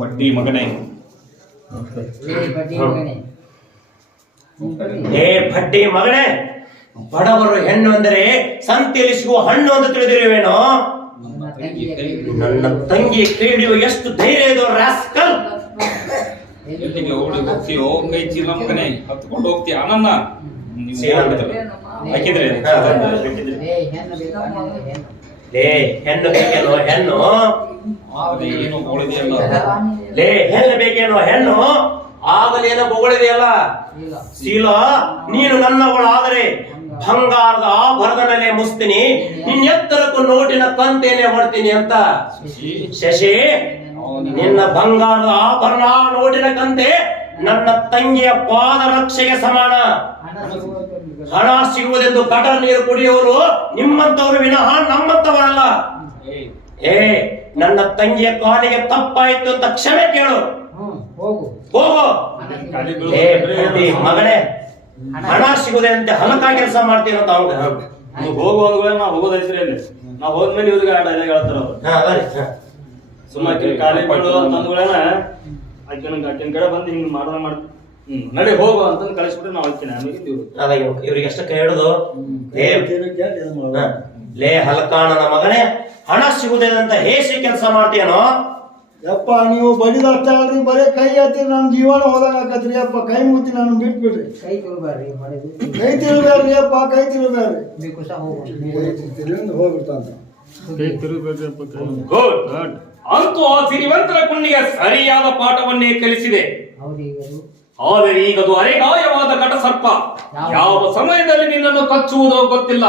ಬಡ್ಡಿ ಮಗನೇ, ಹೇ ಬಡ್ಡಿ ಮಗನೇ, ಬಡವರು ಹೆಣ್ಣು ಅಂದರೆ ಸಂತೆಯಲ್ಲಿ ಸಿಗುವ ಹಣ್ಣು ಅಂತ ತಿಳಿದಿರುವೇನೋ? ನನ್ನ ತಂಗಿ ಕ್ರೀಡೆಯು ಎಷ್ಟು ಧೈರ್ಯ ಇದು ರಾಸ್ಕಲ್. ಎಲ್ಲಿಗೆ ಓಡಿ ಹೋಗ್ತೀಯೋ? ಕೈ ಚೀಲ ಮಗನೇ ಹತ್ಕೊಂಡು ಹೋಗ್ತೀಯ ನನ್ನ ಹಾಕಿದ್ರೆ ಲೇ ಹೆಣ್ಣು ಬೇಕೇನೋ ಹೆಣ್ಣು? ಏನು ಗೋಳಿದೆಯಲ್ಲ ಲೇ ಹೆಣ್ಣು ಬೇಕೇನೋ ಹೆಣ್ಣು? ಆಗಲೇನೋ ಬೊಗಳಿದೆಯಲ್ಲ ಶೀಲ. ನೀನು ನನ್ನವಳಾದರೆ ಬಂಗಾರದ ಆಭರಣದ ಮೇಲೆ ಮುಸ್ತೀನಿ, ನಿನ್ನ ಎತ್ತರಕ್ಕೂ ನೋಟಿನ ಕಂತೇನೆ ಹೊಡ್ತೀನಿ ಅಂತ. ಶಶಿ, ನಿನ್ನ ಬಂಗಾರದ ಆಭರಣ ನೋಟಿನ ಕಂತೆ ನನ್ನ ತಂಗಿಯ ಪಾದರಕ್ಷೆಗೆ ಸಮಾನ. ಹಣ ಸಿಗುವುದೆಂದು ಗಟರ್ ನೀರು ಕುಡಿಯುವವರು ನಿಮ್ಮಂತವರು ವಿನಃ ನಮ್ಮಂತವರಲ್ಲ. ಏ ನನ್ನ ತಂಗಿಯ ಕಾಲಿಗೆ ತಪ್ಪಾಯಿತು ಅಂತ ಕ್ಷಮೆ ಕೇಳು. ಹೋಗು. ಏ ಮಗನೇ, ಹಣ ಸಿಗುವುದಂತೆ ಹಲಕ ಕೆಲಸ ಮಾಡ್ತೀನಿ ಅಂತ ಅವ್ನು ಹೋಗುವಾಗ ನಾ ಹೋಗೋದೈತ್ರಿ ಅಲ್ಲಿ. ನಾ ಹೋದ್ಮೇಲೆ ಇವ್ರಿಗೆ ಹೇಳ್ತಾರ ಅವ್ರು. ಸುಮ್ಮನೆ ಖಾಲಿ ಬಿಡು ಅಂತಂದ್ಗಳೇನ ಆಕಿನ ಕಡೆ ಬಂದು ಹಿಂಗ್ ಮಾಡ್ತೀನಿ. ನಡಿ ಹೋಗು ಅಂತಂದು ಕಳಿಸ್ಬಿಟ್ರೆ ನಾವು ಹೋಗ್ತೀನಿ. ಆಮೇಲೆ ಇವ್ರಿಗೆ ಎಷ್ಟಕ್ಕೆ ಹೇಳುದು? ಲೇ ಹಲಕಾಣನ ಮಗನೇ, ಹಣ ಸಿಗುವುದೇನಂತ ಹೇಸಿ ಕೆಲಸ ಮಾಡ್ತೀಯನೋ? ಯಪ್ಪ ನೀವು ಬಡಿದ ಅಷ್ಟ ಅಲ್ರಿ, ಬರೇ ಕೈ ಹತ್ತಿ ನನ್ನ ಜೀವನ ಹೋದಾಗ ಆಕತ್ರಿ. ಅಪ್ಪ ಕೈ ಮುಗ್ತಿ ನಾನು ಬಿಟ್ಬಿಡ್ರಿ. ಕೈ ತಿಳ್ಬೇಡ್ರಿ ಅಪ್ಪ, ಕೈ ತಿಳ್ಬೇಡ್ರಿ. ಹೋಗ್ಬಿಡ್ತಾನ ಅಂತೂ ಆ ಸಿರಿವಂತರ ಕುಣ್ಣಿಗೆ ಸರಿಯಾದ ಪಾಠವನ್ನೇ ಕಲಿಸಿದೆ. ಆದರೆ ಈಗದು ಅರೆಗಾಯವಾದ ಘಟ ಸರ್ಪ ಯಾವ ಸಮಯದಲ್ಲಿ ನಿನ್ನನ್ನು ಕಚ್ಚುವುದೋ ಗೊತ್ತಿಲ್ಲ.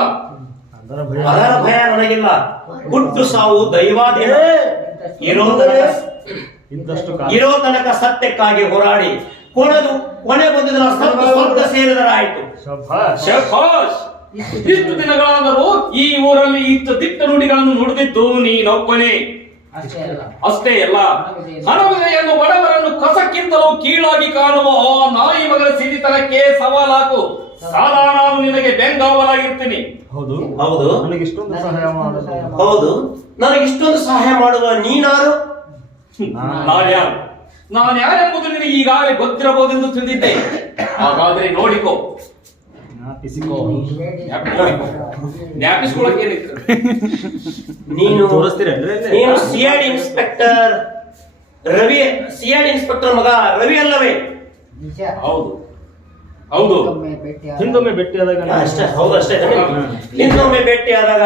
ಅದರ ಭಯ ನನಗಿಲ್ಲ. ಹುಟ್ಟು ಸಾವು ದೈವಾಧೀನ. ಇರೋ ತನಕ ಸತ್ಯಕ್ಕಾಗಿ ಹೋರಾಡಿ ಕೊನೆ ಬಂದಿದ ಸ್ವಲ್ಪ ಸೇರಿದರಾಯಿತು. ಶಭಾಷ್. ಇಷ್ಟು ದಿನಗಳಾದರೂ ಈ ಊರಲ್ಲಿ ಇಷ್ಟು ದಿಟ್ಟ ನುಡಿಗಳನ್ನು ನುಡಿದಿದ್ದು ನೀನೊಬ್ಬನೇ. ಅಷ್ಟೇ ಅಲ್ಲ, ಹಣವಿದೆಯನ್ನು ಬಡವರನ್ನು ಕಸಕ್ಕಿಂತಲೂ ಕೀಳಾಗಿ ಕಾಣುವ ಆ ನಾಯಿ ಮಗನ ಸಿರಿತನಕ್ಕೆ ಸವಾಲಾಕು. ಸಾಲಾ ನಾನು ನಿನಗೆ ಬೆಂಗಾವಲಾಗಿರ್ತೀನಿ. ಹೌದು, ನನಗಿಷ್ಟೊಂದು ಸಹಾಯ ಮಾಡುವ ನೀನಾರು? ನಾನು ಯಾರೆಂಬುದು ನಿನಗೆ ಈಗಾಗಲೇ ಗೊತ್ತಿರಬಹುದೆಂದು ತಿಳಿದಿದ್ದೆ. ಹಾಗಾದ್ರೆ ನೋಡಿಕೋ. ನೀನು ಸಿಐಡಿ ಇನ್ಸ್ಪೆಕ್ಟರ್ ಮಗ ರವಿ ಅಲ್ಲವೇ? ಹೌದು. ಹಿಂದೊಮ್ಮೆ ಭೇಟಿಯಾದಾಗ ಹಿಂದೊಮ್ಮೆ ಭೇಟಿಯಾದಾಗ